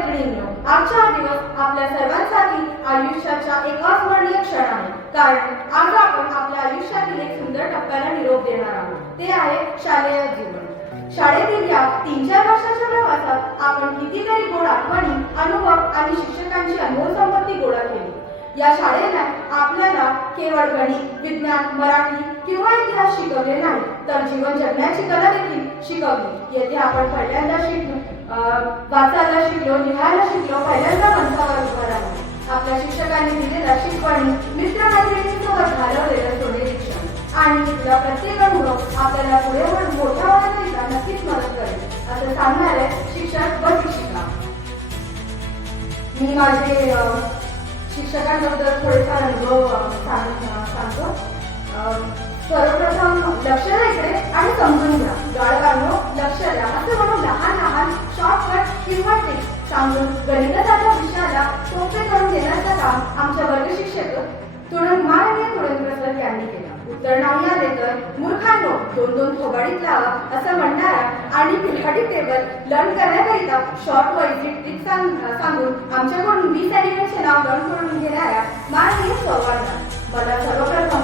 मैत्रिणींनो, आजचा हा दिवस आपल्या सर्वांसाठी आयुष्याचा एक अविस्मरणीय क्षण आहे. कारण आज आपण आपल्या आयुष्यातील एक सुंदर टप्प्याला निरोप देणार आहोत. ते आहे शालेय जीवन. शाळेतील या 3-4 वर्षाच्या प्रवासात आपण कितीतरी गोड आठवणी, अनुभव आणि शिक्षकांची अनमोल संपत्ती गोळा केली. या शाळेने आपल्याला केवळ गणित, विज्ञान, मराठी किंवा इतिहास शिकवले नाही, तर जीवन जगण्याची कला देखील शिकवली. येथे आपण पहिल्यांदा वाचायला शिकलो, लिहायला शिकलो, पहिल्यांदा मंचावर उभं राहिलो. आपल्या शिक्षकांनी दिलेल्या शिकवणी, मित्रमैत्रिणींसोबत घालवलेलं सोनेरी क्षण आणि तिथला प्रत्येक अनुभव आपल्याला पुढे मोठ्या होण्याकरिता नक्कीच मदत करेल, असं सांगणारे शिक्षक व शिक्षिका. मी माझे शिक्षकांबद्दल थोडेफार अनुभव सांगतो. सर्वप्रथम लक्ष द्या इकडे आणि समजून घ्या. गाढवांनो लक्ष द्या असं म्हणून लहान लहान शॉर्टकट किंवा ट्रिक्स सांगून गणिताच्या विषयाला सोपे करून देण्याचं काम आमच्या वर्ग शिक्षक माननीय तुरंकर सर यांनी केलं. उत्तर नाही आले तर मूर्खांनो 2-2 थोबाडीत लावा असं म्हणणारा आणि पिरियडिक टेबल लर्न करण्याकरिता शॉर्ट व इझी ट्रिक सांगून आमच्याकडून 20 एलिमेंटचे नाव लर्न करून घेणाऱ्या माननीय सौवांना मला सर्वप्रथम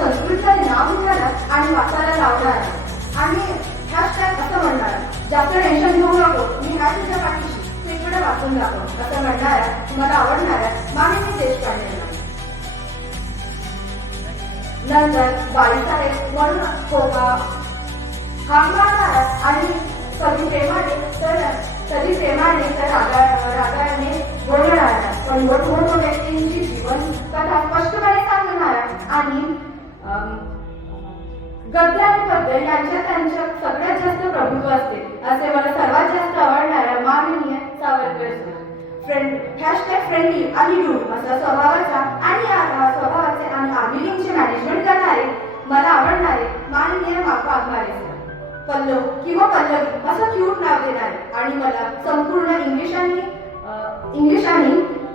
संस्कृतमध्ये नाव लिहायला आणि वाचायला लावणारा आणि हॅशटॅग असं म्हणणारा, जास्त टेन्शन घेऊ नको, मी आहे तुझ्या पाठीशी, तू इकडे वाचून दाखव असं म्हणणारा, तुम्हाला आवडणाऱ्या माननीय देशपांडे. नंतर बाईसाहेब म्हणून हाक मारणारा आणि कधी प्रेमाने तर रागाने बोलणारा, पण मोठमोठ्या व्यक्तींची जीवन कथा स्पष्टपणे सांगणारा आणि गद्य आणि पद्य यांच्या त्यांच्या सगळ्यात जास्त प्रभुत्व असते असे मला सर्वात जास्त आवडणाऱ्या माननीय सावरकर सर. फ्रेंडली आणि रूड असा स्वभावाचे आणि आर्ग्युमेंटचे मॅनेजमेंट करणारे मला आवडणारे माननीय वाघमारे सर. पल्लव किंवा पल्लवी असं क्यूट नाव देणारे आणि मला संपूर्ण इंग्लिश आणि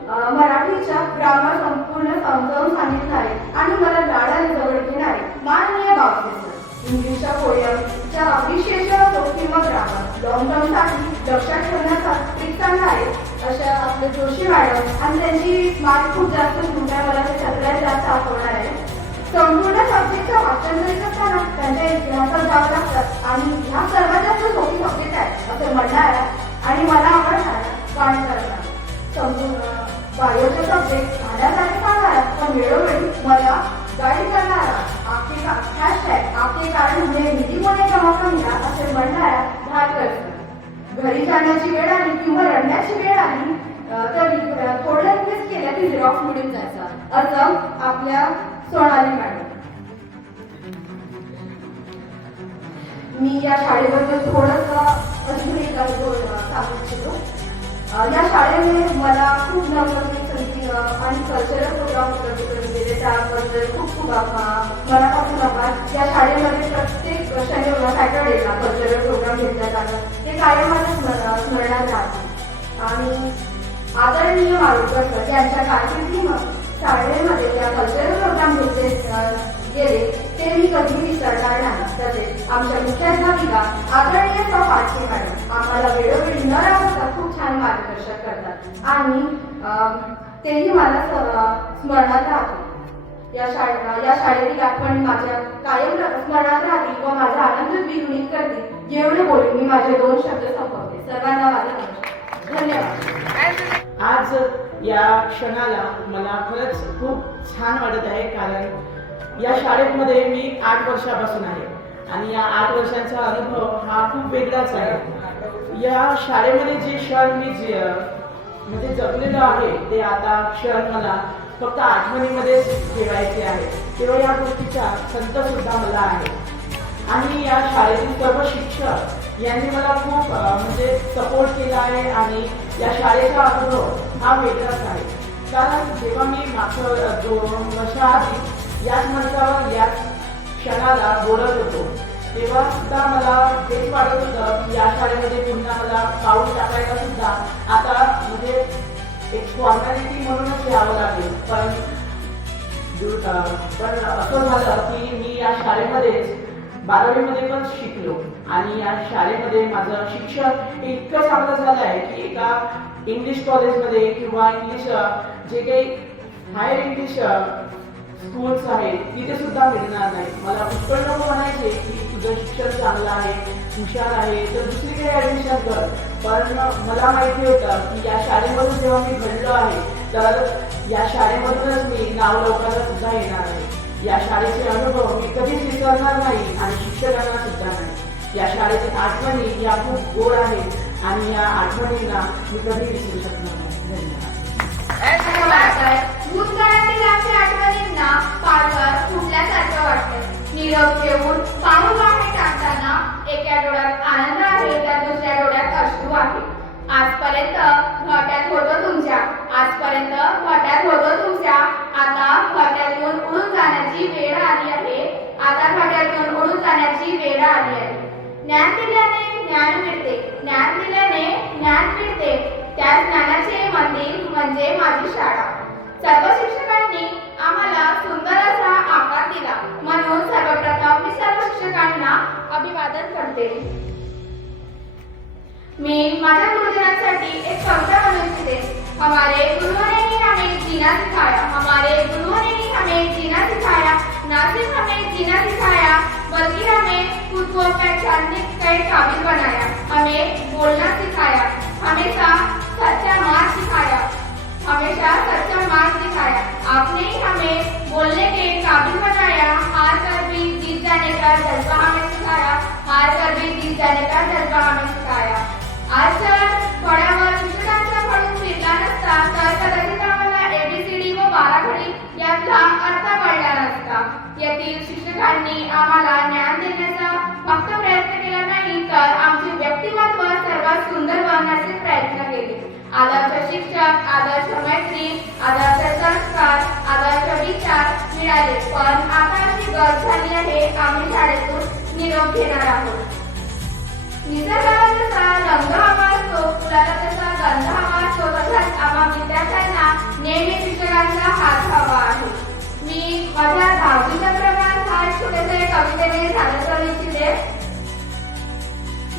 मराठीच्या ग्रामर संपूर्ण समजावून सांगितणारे आणि मला लाडाने जवळ घेणारे माननीय बावसे सर. इंग्लिशच्या पोयमच्या अप्रिशिएशन असो किंवा ग्रामर लॉंग टर्मसाठी लक्षात ठेवण्याचा ट्रिक सांगणारे अशा आपले जोशी मॅडम आणि त्यांची मार्क खूप जास्त मोठ्या मला ते सगळ्यात जास्त आठवणार आहे. संपूर्ण सब्जेक्टचं वाचन करीत असताना त्यांच्या इतिहासात जावं लागतात आणि ह्या सर्वात जास्त सोपी सब्जेक्ट आहे असं म्हणणारा आणि मला आवडणारा गाणं करणार. संपूर्ण बायोचे सब्जेक्ट माझ्यासाठी सांगणारा पण वेळोवेळी मला गाईड करणारा आपके कारण मुझे हिंदी बोलने का मौका मिला असे म्हणणारा धारकर सर. घरी जाण्याची वेळ आली किंवा रडण्याची वेळ आली तरी थोडं इन्व्हेस्ट केलं की झेरॉक्स मिळून जायचा असं आपल्या सोनाली मॅडम. मी या शाळेबद्दल थोडंसं अजून एक सांगू इच्छितो. या शाळेने मला खूप नवनवीन संधी आणि कल्चरल प्रोग्राम उपलब्ध करून दिले, त्याबद्दल खूप खूप मनापासून आभार. या शाळेमध्ये प्रत्येक सॅटर्डेला कल्चरल प्रोग्राम घेतला जातात, ते कायम माझ्या स्मरणात राहते. आणि आदरणीय मारुतकर सर यांच्या कारकिर्दीमध्ये शाळेमध्ये या कल्चरल प्रोग्राम घेतले गेले ते मी कधी विसरणार नाही. तसेच आमच्या मुख्याध्यापिका आदरणीय सौ पाटके मॅडम आम्हाला वेळोवेळी न राहता खूप छान मार्गदर्शन करतात आणि तेही मला स्मरणात राहते. या शाळेतील आठवणी माझ्या कायम स्मरणात राहतील व माझा आनंद द्विगुणित करतील. एवढे बोलून मी माझे 2 शब्द संपवते. सर्वांना माझा नमस्कार. धन्यवाद. आज या क्षणाला मला खरंच खूप छान वाटत आहे, कारण या शाळेमध्ये मी 8 वर्षापासून आहे आणि या 8 वर्षांचा अनुभव हा खूप वेगळाच आहे. या शाळेमध्ये जे क्षण मी म्हणजे जगलेलं आहे ते आता क्षण मला फक्त आठवणीमध्येच ठेवायचे आहे. तेव्हा या गोष्टीचा संत सुद्धा मला आहे आणि या शाळेतील सर्व शिक्षक यांनी मला खूप म्हणजे सपोर्ट केला आहे आणि या शाळेचा अनुभव हा वेगळाच आहे. कारण जेव्हा मी मागच्या 2 वर्षाआधी याच मंचावर याच क्षणाला बोलत होतो तेव्हा सुद्धा मला हेच वाटत होतं की या शाळेमध्ये पुन्हा मला पाऊल टाकायला सुद्धा आता म्हणजे एक फॉर्मॅलिटी म्हणूनच यावं लागेल. पण असं झालं की मी या शाळेमध्येच 12वीमध्ये पण शिकलो आणि या शाळेमध्ये माझं शिक्षण इतकं चांगलं झालं आहे की एका इंग्लिश कॉलेजमध्ये किंवा इंग्लिश जे काही हायर इंग्लिश स्कूल्स आहेत तिथे सुद्धा मिळणार नाही. मला पुष्कळ लोक म्हणायचे की तुझं शिक्षण चांगलं आहे, हुशार आहे, तर दुसरीकडे ॲडमिशन कर. पण मला माहिती होतं की या शाळेमधून जेव्हा मी घडलो आहे तर या शाळेमधूनच मी नाव लवकरच सुद्धा येणार आहे. या शाळेचे अनुभव मी कधीच विसरणार नाही आणि शिक्षकांना सुद्धा नाही. या शाळेची आठवणी या खूप गोड आहेत आणि या आठवणींना मी कधी विसरू शकणार नाही. धन्यवाद. भूतकाळातील आपल्या आठवणींना पारवर फुटल्यासारखं वाटतं. निरोप घेऊन पाऊल बाहेर टाकताना एका डोळ्यात आनंद आहे तर दुसऱ्या डोळ्यात अश्रू आहे. आजपर्यंत घट्यात होतो तुमच्या, आजपर्यंत घट्यात होतो तुमच्या, आता घट्यातून उडून जाण्याची वेळ आली आहे. आता घट्यातून उडून जाण्याची वेळ आली आहे. ज्ञान दिल्याने ज्ञान मिळते, ज्ञान दिल्याने ज्ञान मिळते. त्या ज्ञानाचे मंदिर म्हणजे माझी शाळा. सर्व शिक्षकांनी आम्हाला सुंदर असा आकार दिला, म्हणून सर्वप्रथम मी सर्व शिक्षकांना अभिवादन करते. मी माझ्या गुरुजनांसाठी एक कविता म्हणू इच्छिते. हमारे गुरुओं ने ही हमें जीना सिखाया, हमारे गुरुओं ने ही हमें जीना सिखाया, ना सिर्फ हमें जीना सिखाया बल्कि हमें खुद को पहचानने के काबिल बनाया, हमें बोलना सिखाया, हमेशा सच्चा मार्ग सिखाया, हमेशा सच्चा मार्ग दिखाया. आपने ही हमें बोलने के काबिल बनाया, हार कर भी जीत जाने का जज्बा हमें सिखाया, हार कर भी जीत जाने का जज्बा हमें सिखाया. आज जर फळ्यावर शिक्षकांचा फळून फिरला नसता तर कदाचित आम्हाला ABCD व बाराखडी यातला अर्थ कळला नसता. येथील शिक्षकांनी आम्हाला ज्ञान देण्याचा फक्त प्रयत्न केला नाही तर आमचे व्यक्तिमत्व सर्वात सुंदर बनवण्याचे प्रयत्न केले. आदर्श शिक्षक, आदर्श मैत्रीण, आदर्श संस्कार, आदर्श विचार मिळाले. पण आता अशी गरज झाली आहे आम्ही शाळेतून निरोप घेणार आहोत. निसर्गाला जसा रंग हवा असतो, फुलाला तसा गंध हवा असतो, तसाच आम्हा विद्यार्थ्यांना नेहमी शिक्षकांचा हात हवा आहे. मी माझ्या 10वीचा प्रवास हा छोट्याशा कवितेने सादर करू इच्छिते.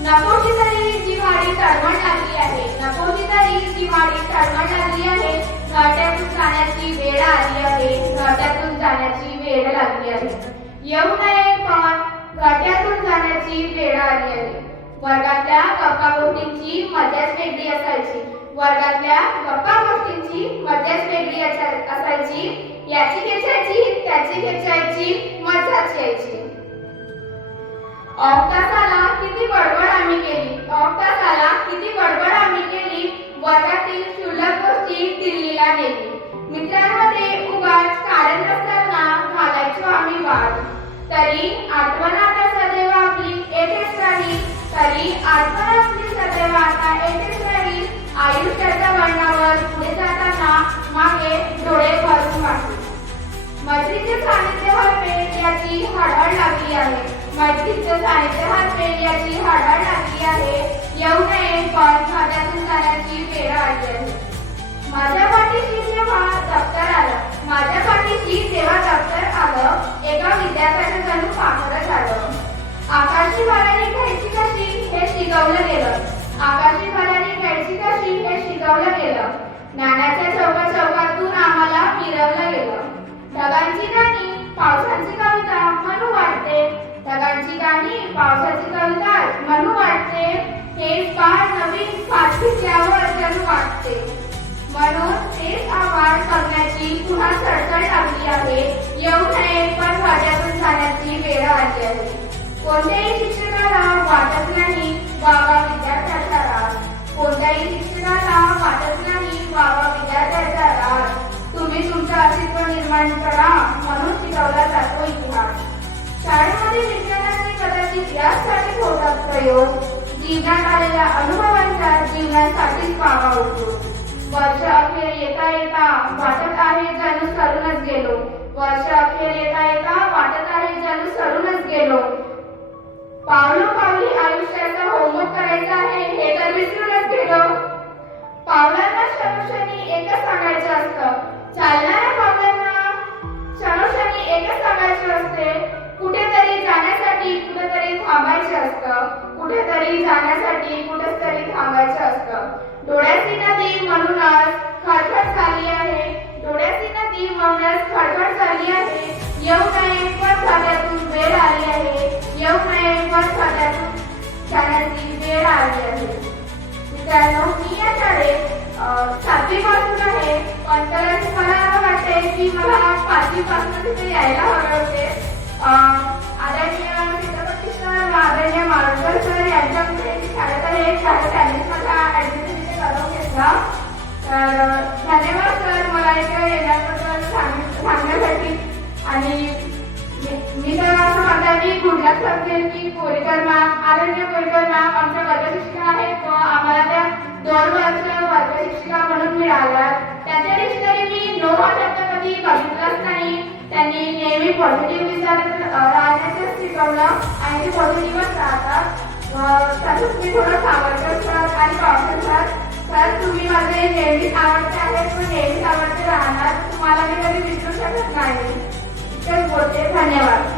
नकोशी तरी जिव्हाळी तळमळ लागली आहे, नकोशी तरी जिव्हाळी तळमळ लागली आहे. घाट्यातून जाण्याची वेळ आली आहे, घाट्यातून जाण्याची वेळ लागली आहे. येऊ नये पण घाट्यातून जाण्याची वेळ आली आहे. वर्गातल्या गप्पा गोष्टींची मजाच वेगळी असायची, वर्गातल्या गप्पा गोष्टींची मजाच वेगळी असायची. याची खेचायची, त्याची खेचायची, मजाच यायची. तासाला किती बडबड आम्ही केली, तासाला किती बडबड आम्ही केली. वर्गातील क्षुल्लक गोष्टी दिल्लीला नेली. मित्रांमध्ये उगाच कारण नसताना घालायचो आम्ही वाद. तरी आठवण आता सदैव आपली येथेच राहील, तरी आठवण आपली सदैव आता येथेच राहील. आयुष्याच्या वळणावर पुढे जाताना मागे डोळे भरून वाटले. मैत्रीचे सानिध्य हरपेल याची हळहळ लागली आहे, मैत्रीचे सानिध्य हरपेल याची हळहळ लागली आहे. येऊ नये पण घाट्यातून जाण्याची वेळ आली आहे. माझ्या पाठीशी जेव्हा दप्तर आलं, माझ्या पाठीशी जेव्हा दप्तर आलं, एका विद्यार्थ्याचं जणू पाखरं झालं. आकाशी भरारी घ्यायची कशी हे शिकवलं गेलं, आकाशी भरारी घ्यायची कशी हे शिकवलं गेलं. ज्ञानाच्या चौकातून आम्हाला फिरवलं गेलं. ढगांची गाणी पावसाची कविता म्हणू वाटते, ढगांची गाणी पावसाची कविता म्हणू वाटते. हेच फार नवीन फाटक्यावर जणू वाटते. म्हणून तेच आवाज बघण्याची पुन्हा चळचळ लागली आहे. येऊ नये पण घाट्यातून जाण्याची वेळ आली आहे. कोणत्याही शिक्षकाला वाटत नाही बाबा विद्यार्थ्याचा राग, कोणत्याही शिक्षकाला वाटत नाही बाबा विद्यार्थ्याचा राग. तुम्ही तुमचं अस्तित्व निर्माण करा म्हणून शिकवला जातो इतिहास. शाळेमध्ये विज्ञानाचे कदाचित याचसाठी होतात प्रयोग, जीवनात आलेल्या अनुभवांचा जीवनासाठीच पावा उठतो. वर्ष अखेर येता येता वाटत आहे जणू सरूनच गेलो, वर्ष अखेर येता येता वाटत आहे जणू सरूनच गेलो. पावलोपावली आयुष्याचा होमवर्क करायचा आहे हे तर विसरूनच गेलो. पावलांना क्षणोक्षणी एकच सांगायचं असतं, चालणाऱ्या पावलांना क्षणोक्षणी एकच सांगायचं असते. कुठेतरी जाण्यासाठी, कुठेतरी जाण्यासाठी कुठेच तरी थांबायचं असतं. डोळ्याची नदी म्हणूनच खडखड झाली आहे, डोळ्याची नदी म्हणूनच खडखड झाली आहे. येऊ नये पण खात्यातून वेळ आली आहे, येऊ नये पण खात्यातून जाण्याची वेळ आली आहे. मित्रांनो, मी या शाळेत 7वी पासून आहे, पण तर मला वाटते की मला 5वी पासून तिथे यायला हवे होते. आदरणीय चित्रपती सर, आदरणीय माडगूळकर सर यांच्यामुळे मी शाळेत आहे. शाळेत त्यांनीच माझा ऍडमिशन तिथे करून घेतला. तर धन्यवाद सर मला इथे येण्याबद्दल सांगण्यासाठी. आणि मी तर असं म्हणतात की गुडलक समजेल की कोरेकर मॅम, आदरणीय कोरेकर मॅम आमच्या वर्ग शिक्षिका आहेत व आम्हाला त्या 2 वर्ष वर्ग शिक्षिका म्हणून मिळाल्या. त्यांच्या डिक्शनरी मी नो हा शब्द कधी बघितलाच नाही. त्यांनी नेहमी पॉझिटिव्ह विचार राहण्याचं शिकवलं आणि ते पॉझिटिव्हच राहतात. तसंच मी थोडं सावरकर सर आणि डॉक्टर सर तुम्ही माझे नेहमीच आवडते आहेत व नेहमीच आवडते राहणार. तुम्हाला मी कधी विसरू शकत नाही. इतकंच बोलते. धन्यवाद.